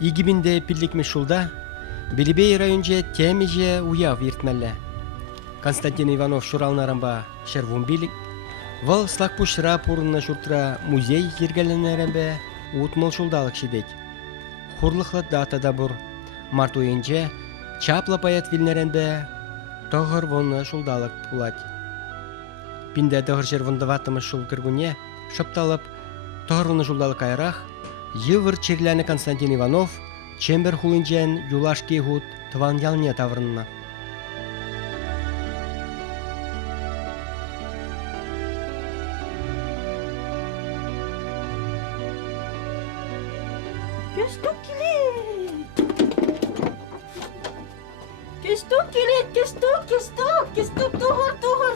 Игибинде пилликме шулда, Билибей районже темеже уя виртмелле. Константин Иванов шуралнарамба шервун билик, вал слакпушра пурынна шуртра музей ергеленеренбе утмыл шулдалык шидет. Хурлыхлы дата бур, март уйынже чапла паят вилнеренбе тоғыр вонны шулдалык пулать. Пинде тоғыр жервунды ватымы шул кіргуне, шыпталып, тоғыр вонны шулдалык айрах, Йывыр черләне Константин Иванов, чембер хулынжен юлашки гуд тван ялне таврынна. Кесток келет, кесток,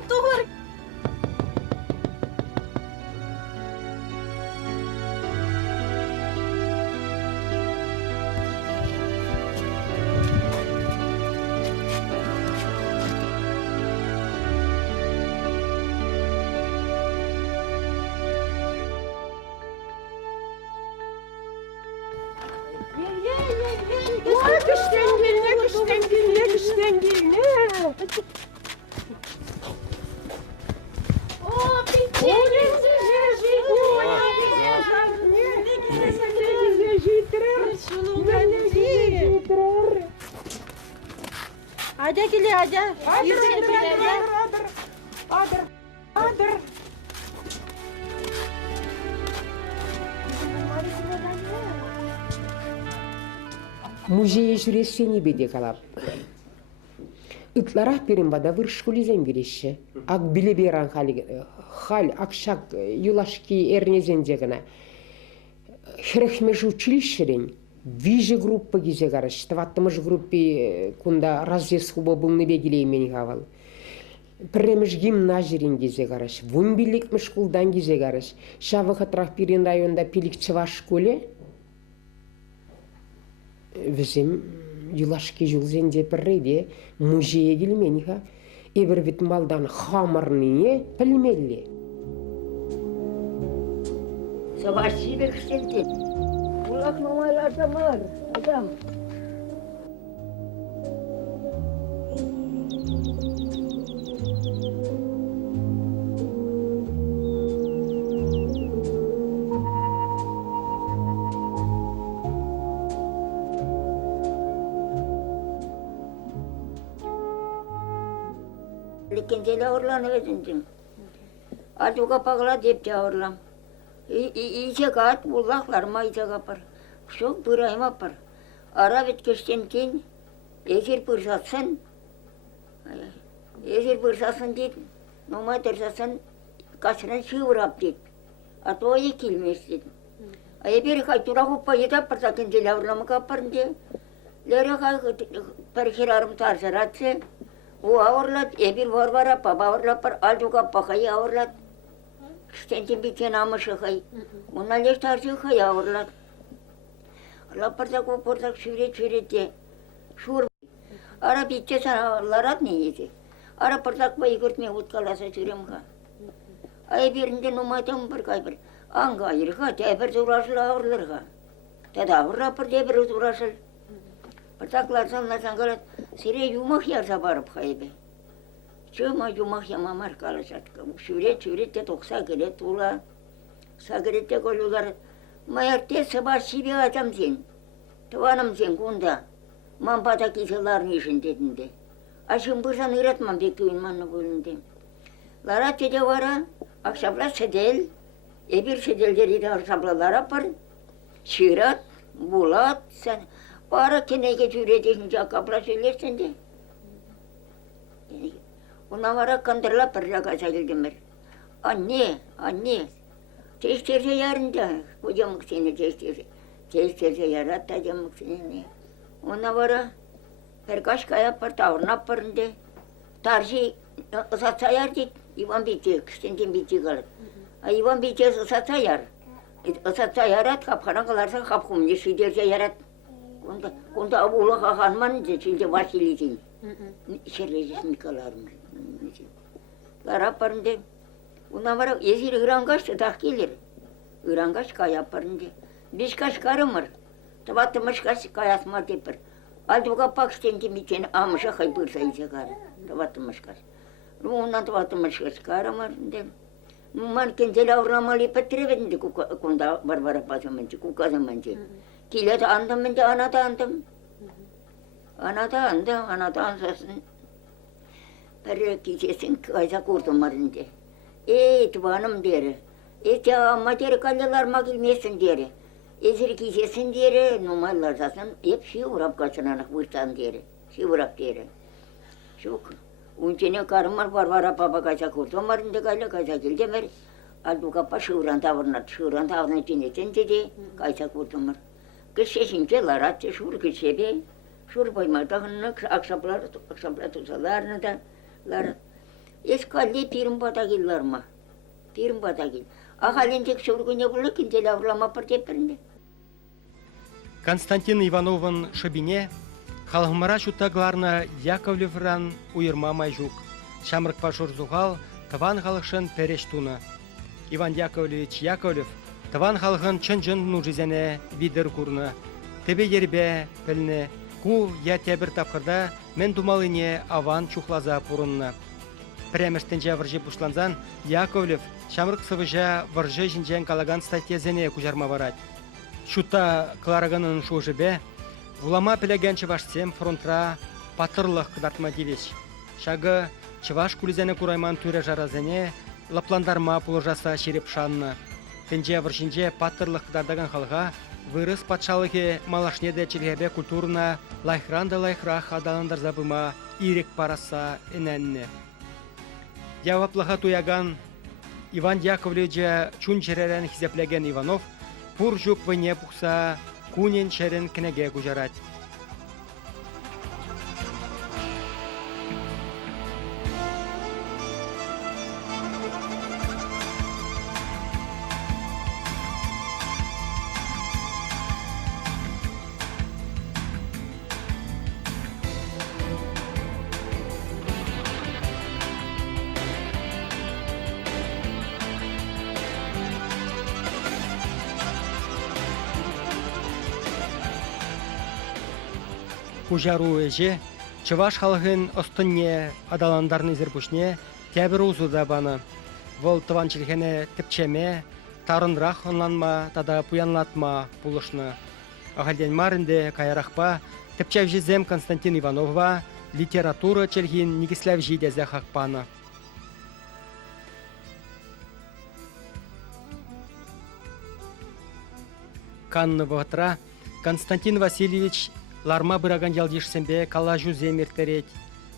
туғыр. Күштен келіне. Ада келе, ада. Адыр. Музей жүресені беде қалап. Ытларах берін бада выр школизен береші. Ак біле беран хал акшак юлашки эрнезен жегіна. Херехмеш училищерен виже группа гизе гараш. Таваттымыш группи кунда развес хуба бұлны бегілей мені хавал. Премеш гимназирин гизе гараш. Вун билікмеш кулдан гизе гараш. Шавы хатрах берін районда пилік чываш школе. Візім юлашки жылзенде піррейде музейе келмениха. Ебір бит малдан хамарныне пілмелі. Спасибо, Константин. Улак мамайларда бар, адам. Лекенделі ауырланы өзіндім. Адуға пағыла деп те ауырлам. Ичек ат бұллақлар майзақ апар. Шоқ бұрайым апар. Ара біткештен кейін егер бұрсасын дейді. Номай тұрсасын қасырын шыурап дейді. Атуайы келмес дейді. Ебері қайтура құппа еді апарса кенделі ауырламы қапарын де. Лері пәрхерарым тарсыратсы. О ауырлат, ебір бар апа, бауырлап бар, алдуға пақайы ауырлат. Штентен біткен амышы қай. Мұна леш тарсы қай ауырлат. Лапырдақ опырдақ шүрет-шүретте. Шуыр. Ара бітте саналарат не еді. Ара пырдақ бай көртме ұтқаласа жүрем ға. Ай берінде нұмайтам бір қай бір. Аңға айырға, тәбір тұрашыл ауырлырға. Тәді ауырлапыр дәбір тұрашыл. Пыртақлар санласан қалат. Сире юмах ярса барып қайбе. Чөма юмах ямамар қалашатқа. Шүрет-шүретте тоқса келет ұла. Сағыретте қолылар. Майарте сыбар себе атам сен. Туаным сен күнда. Мампата киселарын ешін дедінде. Ашын бұрсан ұратман бекуін манны бөлінде. Лара теде вара, ақшабла седел. Ебір седелдері ақшаблалар апыр. Шират, булат, сән. Бара кенеге жүретесін жақапла сөйлерсін де. Ona vara kandırla pırraka sayıldım. Anne. Teşterse yarınca. Hocamık seni teşterse. Teşterse yarat da camık seni. Ona vara perkaş kaya par tavrına parındı. Tarzi ısat sayar dit. İvan bitecek. Senden bitecek alıp. İvan bitecek ısat sayar. Isat sayarat kapkaran kalarsa kapkumlu süderse yarat. Onda abula kakanman de çünkü vasilitin. Şerleyeceğiz mikalarım. Lara parındı. Ona vara ezir ırangaş da gelir. Irangaş kaya parındı. Biz kaç karımır. Таватымышкас каясма тепер. Алдуга пакштен тимичен амыша хай бырса изегар. Таватымышкас. Руна таватымышкас карамарынде. Ман кензел аурамали петревенде кунда барбара пасаменче, куказаменче. Килет андамменде анада андам. Анада ансасын. Бір кичесін кайса куртумарынде. Туаным дере. Материкалларма келмесін дере. Эзір кичесін дере, нумайлар засын, еп шиурап качынанық выртан дере. Шиурап дере. Шук. Унчене карымар барбара папа кайса куртумарынде кайла кайса келдемер. Алдугапа шиуран тавырнат, шиуран тавырнат жинесен деде, кайса куртумар. Кішешінче ларатче шур кішебе. Шур байматағынны ақшаплар тұсаларыны да. Ескалли пирім батагилларма. Пирім батагил. Ахалентек шургуне бұлы кентел аврылама партепірінде. Константин Ивановын шыбине халғымара шутагларна Яковлевран уйырма майжук. Шамрык пашур зуғал тыван халықшын переш туны. Иван Яковлевич Яковлев тыван халғын чын-жын нужизене видер курны. Тебе ербе пілні. Ку я тебір тапқырда мен думалыне аван чухлаза пурынны. Премештенже варжи пушланзан Яковлев шамрык сывыжа варжи жинжен калаган статьязене кужарма варать. Шута кларыгынын шужыбе улама пілеген чывашсем фронтра патырлық кыдартма девеш. Шагы чываш кулизене курайман түрі жаразене лапландарма пулыжаса шереп шанны. Тенже варжинже патырлық кыдардаган халға вырыс патшалығы малашнеде челгебе культурна лайхранда лайхрах адаландар забыма ирек параса эненне. Яваплыға туяган Иван Яковлевича чун черерен хизеплеген Иванов пур жүк войне пухса кунен черен кінеге кужарать. Кужару эже, чываш халғын остынне адаландарны зірбушне тәбір узуда баны. Вол тыван челхене тіпчеме, тарынрақ онланма, тада пуянлатма пулышны. Ағалден марынде кайрақпа, тіпчев жезем Константин Ивановва литература челхин негісләв жидезе хақпаны. Канны вғытра Константин Васильевич ларма бұраган ялдешсенбе кала жүзе мертерет,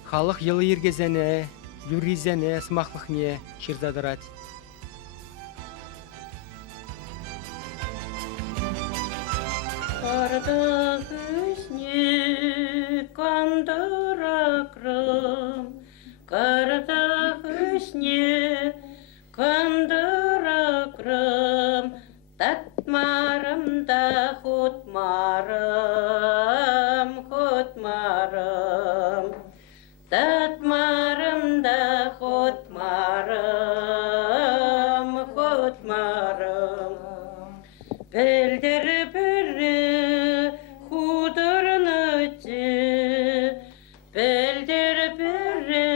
халық елы ергезене, юризене, смақлықне шырзадырат. Карда хүсне кандыракрым, карда хүсне кандыракрым, татмарым да хутмарым, хутмарым. Татмарым да хутмарым, хутмарым. Пелдер бірі худырныты, пелдер бірі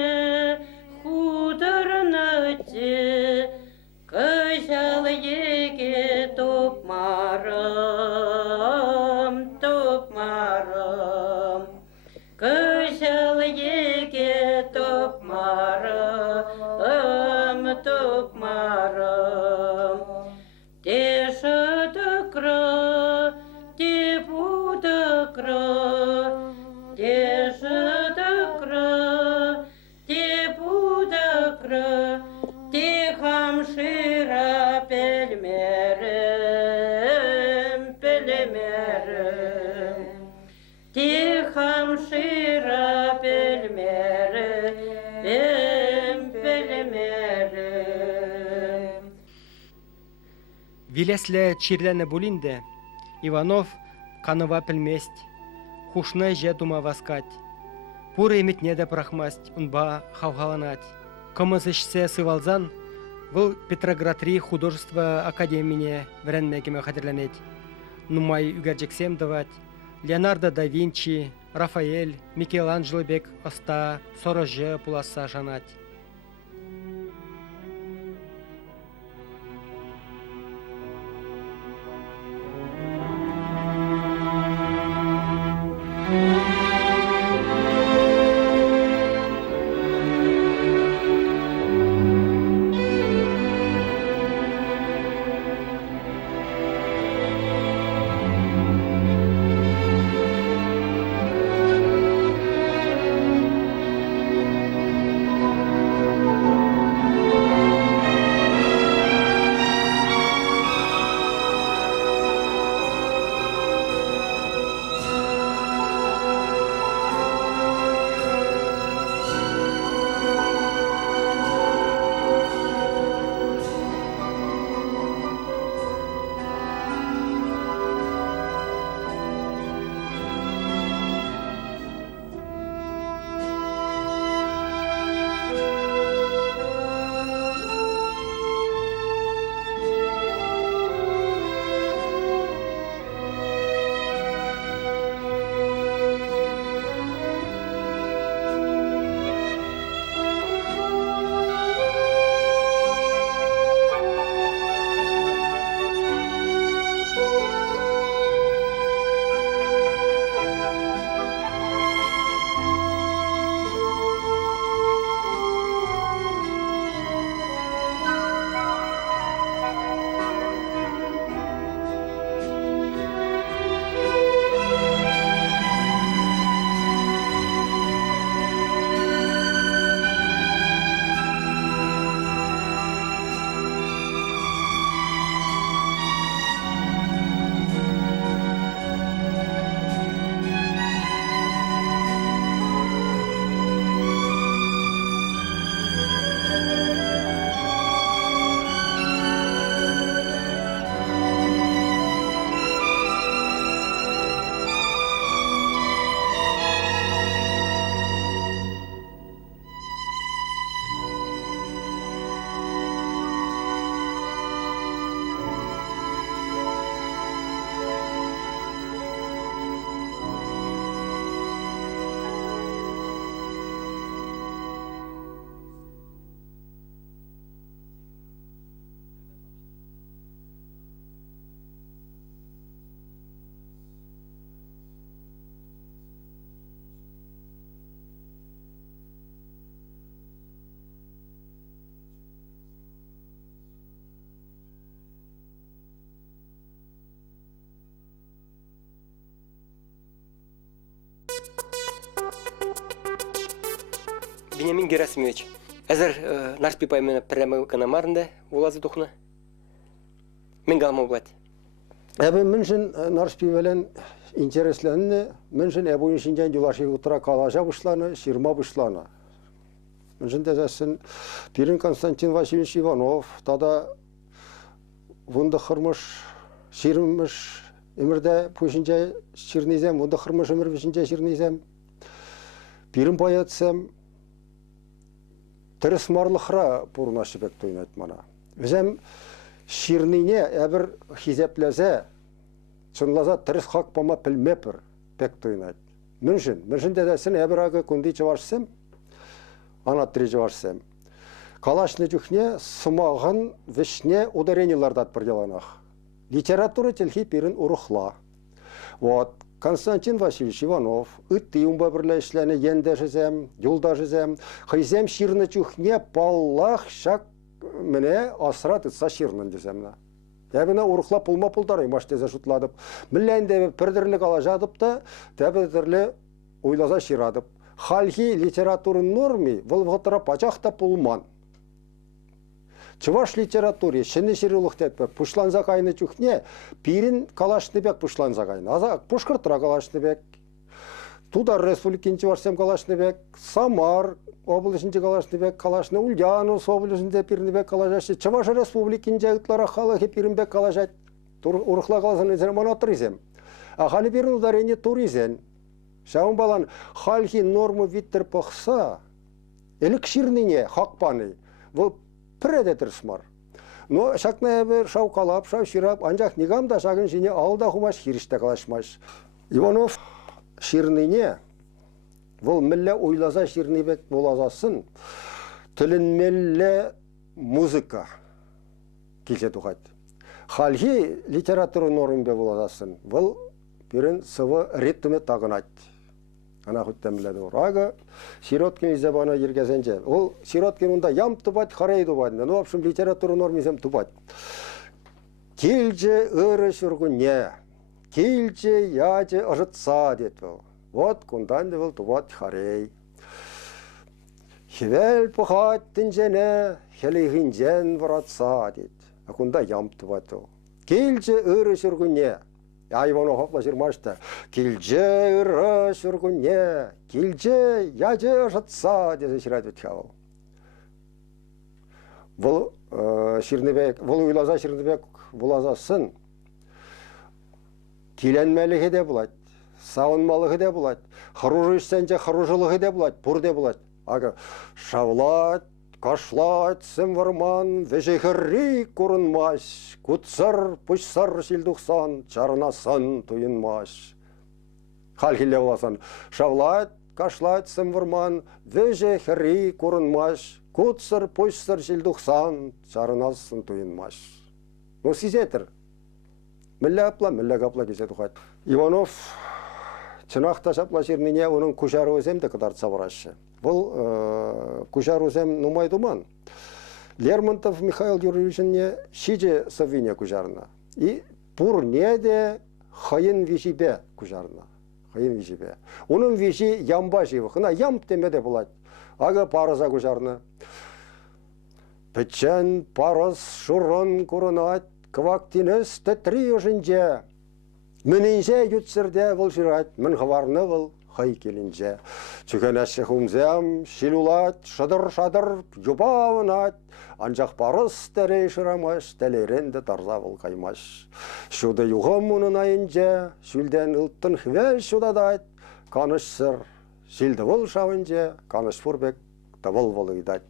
худырныты, кыжал еге топмарым, топмарым. Кыжал еге топмарым, топмарым. Те жыдықры, те будықры, те жыдықры, те будықры, те хамшыра пелмерім, пелмерім. Те хамшыра пелмерім, пелмерім. Вилесле чирлене булинде, Иванов каныва пілмест, хушны же дума васкать. Пуры еметне де прахмасть, унба хавгаланать. Кымызышсе сывалзан, бұл Петроград-3 художество академине вренмекеме хадерленет. нумай үгәржексем давать. Леонардо да Винчи, Рафаэль, Микеланджело бек оста, сорожы пуласа жанать. Бенямин Герасимович, әзір наш пипаймен прямо канамарында улазы тухна. Мен галма булат. Әбі міншін наршпи белән интересләнне, міншін әбу иншинҗан юлашы утыра калажа бушланы, ширма бушланы. Міншін дәзәсен Пирин Константин Васильевич Иванов, тада вунды хырмыш, ширмыш, өмірдә пушинҗа ширнизем, вунды хырмыш өмір бишинҗа ширнизем. Пирин паятсам, тырысмарлыхра пурнашы бек тойнайт мана. Үзем ширнине әбір хизепләзә, чынлаза тырыс хак пама пілмепір бек тойнайт. Мүншін дәдәсін әбір ағы күнді чыварсым, анаттыры чыварсым. Калашны жүхне сымағын вишне ударенияларда атпырдяланақ. Литература телхи пирин урухла. Вот. Константин Васильевич Иванов, ытты умба бірлі ішләні ендә жізем, юлда жізем, хайзем ширны чухне паллах шак мене асрат ытса ширнын деземна. Әбіна урықла пулма пулдары имаш дезе жұтладып. Мілләнде пірдірлік алажадып та, тәбірдірлі ойлаза ширадып. Халхи литературын норми, вылвғытыра пачақта пулман. Чываш литературе, шыны ширылық тәтпі, пұшланза қайны чухне, пирин калашны бек пұшланза қайны. Аза пұшқыртыра калашны бек. Тудар республикинчі варсем калашны бек, Самар облысынчы калашны бек, калашны Ульянус облысында пирин бек калажашы. Чываш республикинчі ұтлара қалахи пирин бек калажат. Урықла каласын өзірім анатыр изем. Аханы пирин ударение туризен. Шауын балан, халхи норму виттер пықса, әлік ширнине хақпаны. Бұл піреді тұрсмар. Но шакна бер шаукалап, шау ширап, анжақ негам да шагын жине алда хумаш хириште калашмаш. Иванов ширнине, бұл мілле ойласа ширнибек болазасын, тілінмелле музыка келсе тухат. Халхи литература нормбе болазасын, бұл бірін сывы ритме тағынат. Ана хуттамлады орага Сироткин забана ергезенже. Ол Сироткин унда ям тубат харай тубат. Ну в общем литература нормизем тубат. Килже ыры шургуне. Килже яже ажытса дет был. Вот кундан был тубат харай. Хевел пухат тинжене хелигинжен вратса дет. А кунда ям тубат. Килже ыры шургуне. Иванов хопла Килже ыры шургуне, килже яже ажытса десе шират өтхау. Бұл ширнебек, бұл уйлаза ширнебек булазасын киленмелігі де болады, сауынмалығы де болады, харужышсенже харужылығы де болады, бұр де болады. Ага, шавлат, кашлат, сымварман, вежехірри көрінмаш, күтсір, пұшсыр шилдұқсан, чарынасын тұйынмаш. Халхиле боласын. Шавлат, кашлат, сымварман, вежехірри көрінмаш, күтсір, пұшсыр шилдұқсан, чарынасын тұйынмаш. Ну, сизетір. Мілле капла кесе тұқат. Иванов чынақта шапла жермене оның күшары өзем де қыдартса барашы. Бұл күшар өзем нумай думан. Лермонтов Михаил Юрьевичне шиже совине күшарына. И пур неде хайын вишибе күшарына. Хайын вишибе. Оның виши ямба живы. Хына ям темеде болады. Ага парыза күшарына. Печен парыз шурын көрінат, квактинес тетри ұжынже. Мінінжеютсірде бұл жират, мін хаварны бұл. Хай келінже. Чүкен әші хумзем, шилулат, шадыр-шадыр, юбауынат. Анжақ парыз тәрей шырамаш, тәлеренді тарза бұл қаймаш. Шуды юғым мұнын айынже, шүлден ұлттын хвел шудадайт. Каныш сыр, шилді бұл шауынже, каныш фурбек, табыл бұл үйдайт.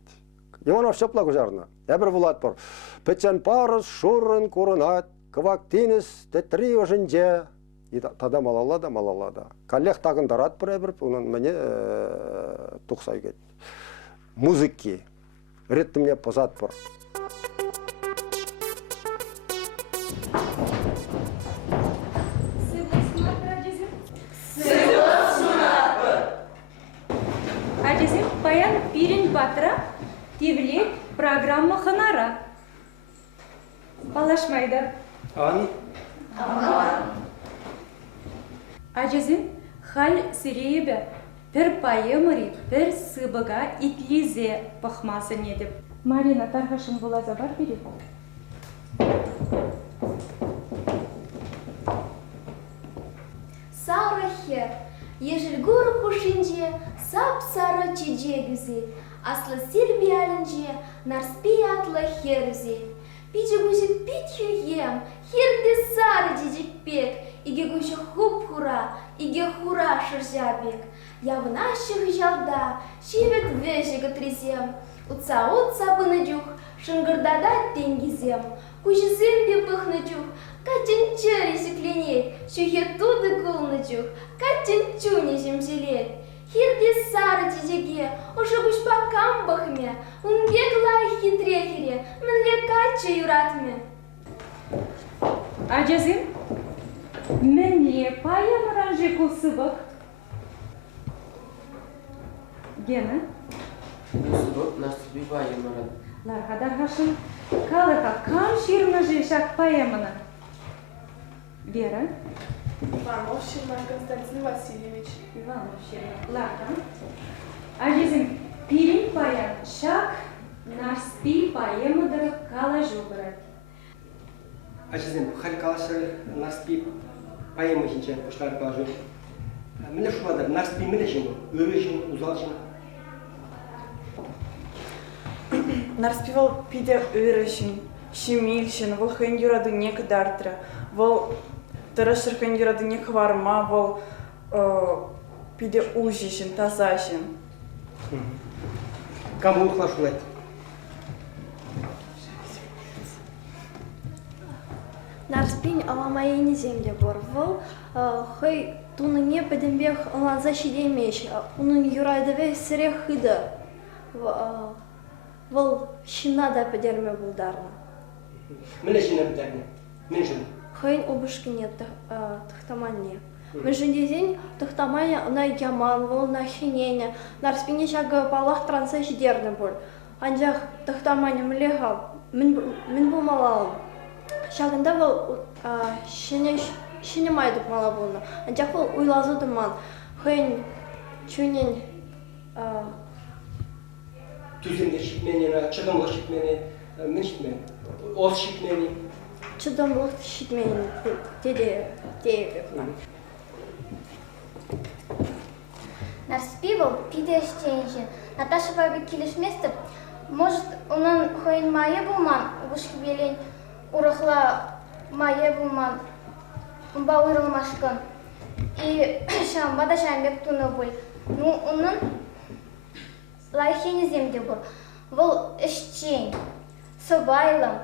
Иванов шапла күжарына. Әбір бұлат бар. Петчен парыз шурын көрінат, квактинес тетри ұжынже. Тада малалада. Коллег тағындарат бір, оның мәне тұқсай кет. Музыки. Ритмне позат бар. Әдесім паян пирин батыра, тевлек программа ханара. Балашмайды. Ани? Әжезім хал сирейбе бір поэмари, бір сыбыға итлизе пахмасын едіп. Марина тарғашын болаза бар бере? Сары хер, ежел гуру пушинже, сап сары чеджегізе, аслы сирбиялінже, нарспи атлы херзе. Пиджи гүші пит хюем, херде сары жежекпек, иге гүші хуп хура, иге хура шыржабек. Явна шық жалда, шевет вежегі трезем, утса бұны жүх, шыңғырдада тенгізем. Күшісін бе бұхны жүх, качын чыр есікленет, шүйе туды күлны жүх, качын чуне жемжелет. Херде сары жежеге, ұшы күш пакам бұхме, ұнбек лай хитрехере, мінле качы юратме. Әжезім, мінле паямыран жеку сыбық. Гена? Сыбық насыби паямыран. Лархадархашын, калыға кам ширны жешак паямына? Вера? Иванов Ширман Константин Васильевич. Иванов Ширман. Лархан. Әжезім, пирин паян шак нарспи паямыдыры кала жубырат. Әжізім, хал калашы нарспи паемы жинче пұштар қалажу. Міне шумадыр, нарспи міне жину, өрі жину, ұзал жину. Нарспівал піде Іришин, Шемільшин, вол хендюраду не кдартра, вол тырышыр хендюраду не хварма, вол піде Ужишин, Тазашин. Кам ұлықла шулайды? Нарспин аламайыны земде бар. Вол хой туныне бедембех лаза шидемеш. Унын юрайдыве сире хыды. Вол шинада педерме булдарна. Мене жина бідерне. Мен жин. Хойн обышкине тахтаманне. Мен жиндезен тахтаманне на яман вол на хинене. Нарспине шага палах транса жидерне бол. Анжақ тахтаманне млеха. Мен булмалалым. Шагында вол шине майдык мала болна. Анжақ вол уйлазудыман. Хойн чунен Түзімде шитмене, чыдымлық шитмене, мен шитмен. Оз шитмене. чыдымлық шитменен деде дейбекна. Нарспивал пидештенжин. Наташа бабы килишместі. Может, onun хойн майы булман, ушки белен урахла майы булман. Умба уйрылмашкан. И шамба да шамбек туны бол. Ну, onun лайхени земде бол. Вол эштен, собайлым.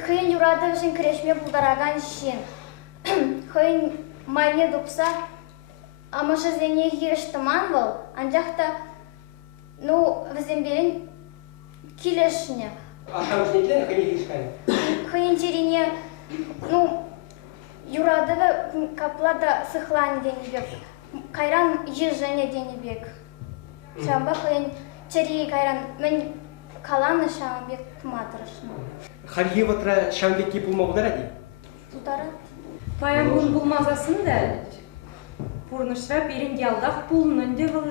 Хойн юрады жин крешме булдараган шин. Хойн майы дупса, а может зене хирештыман бол, анжақта, ну, взембелен килешне. А шамыз нетлен, хыне хиришкане? Хойн жерине, ну, юрадывы каплада сыхлан денебек, кайран ежене денебек. Шамба хойн чери кайран, мен каланы шамбек туматырышны. Харги ватра шамбекки пулма бударади? Тутары? Паян бун булмазасын да пурнышра берин ялдах пулнын де был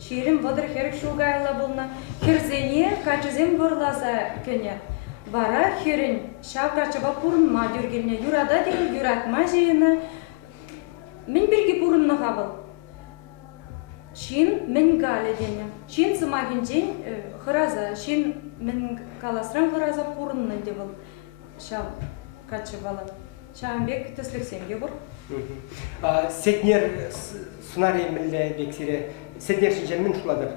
шерим водыр херик шулгайла булна. Херзене качызем бурлаза көне. Бара херин шавкачаба пурнма дюргелне юрада дел юратма жейна. Мен берги пурнны хабыл. Шин мен гале дене. Шин сымагин жен хыраза. Шин мен каласран хыраза пурнны де был. Шав качабала. Шамбек төслексемге бур. Сетнер сценарий милле бексире. Сетнер шинжен мен шуладыр.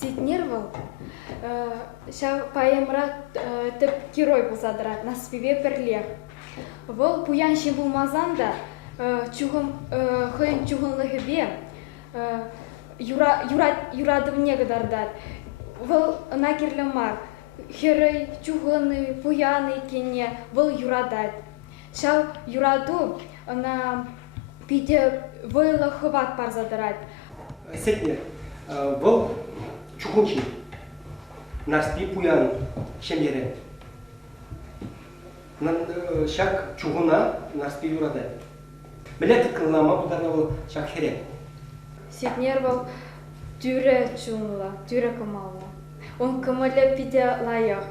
Сетнер был. Шав паемра тип герой булсадыра. Наспиве перлех. Вол пуян шин булмазанда чугун хойн чугунлыгы бе юрадывне гадардар. Вол накерлемар. Херей чугуны пуяны кене вол юрадат. Шав юраду на пиде войла хват парзадырат. Сетнер, вол чугунчин. Наспи пуян шемере. Шак чугуна наспи юрадат. Милет кыллама бударна вол шак хере. Сетнер был тюре чумла, тюре камала. Он камале пиде лайах.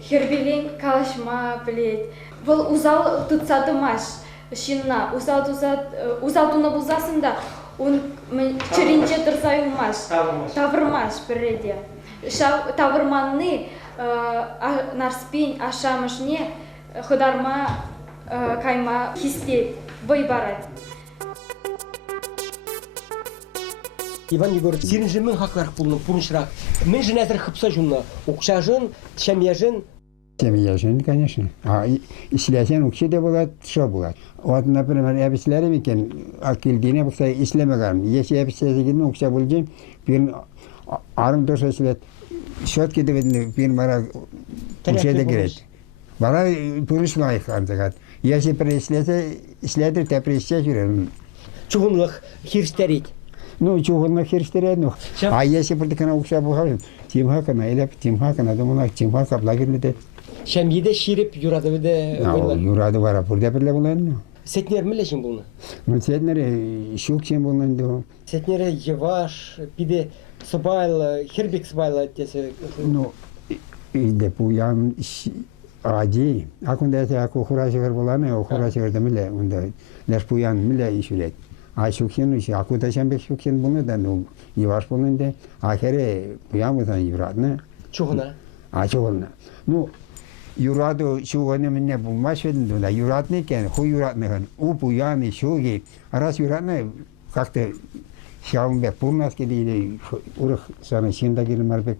Хербелин калашма блять. Был узал тут садымаш. Шинна узал туна булзасында. Он черинче тұрсайылмаш. Тавырмаш переде. Шав тавырманны нарспин ашамышне хыдарма кайма хистет. Вайбарат. Иван Егорович, сиринжи мен хаклар пулны пурншрак. Мен жин әзір хыпса жунна. Укшажын, тшамияжын. Тшамияжын, конечно. А ислесен укши де болады, шо болады. Вот, например, әбісләрі екен, акилдине бұқса ислемегарым. Есі әбісләсігін укша бұлжын, бір арым доша ислет. Шот кеді бедінде бір мара укшеде керет. Бара пұрышмайық ардығат. Есі бір ислетір, тәпір isse жүрер. Чуғынлық хирштерет. Ну, чугунна херстередну. А если протекана укша бухавин, тимхакана, или тимхакана, думала, тимхака благирнете. Шамиде ширип юрадывыде ойла. Юраду вара, пурда перле булан. Сетнер милешин булна? Ну, сетнер шукшин булан до. Сетнер еваш, пиде собайл, хербик собайл тесе. Ну, иде пуян ади. Акунда те аку хурашигар булане, хурашигар демиле, унда. Леш пуян миле ишурет. А шукшин иши акуда шамбек шукшин булны да, ну, еваш булнынде. Ахере пуян булан юрадны. Чугуна? А чугуна. Ну, юраду шуганы менне булмаш ведин да, юрадны кен, ху юрадны, у пуяны шуги. Раз юрадны как-то шаумбек пурнас кедиyle uruk sana şimdi gelin marbek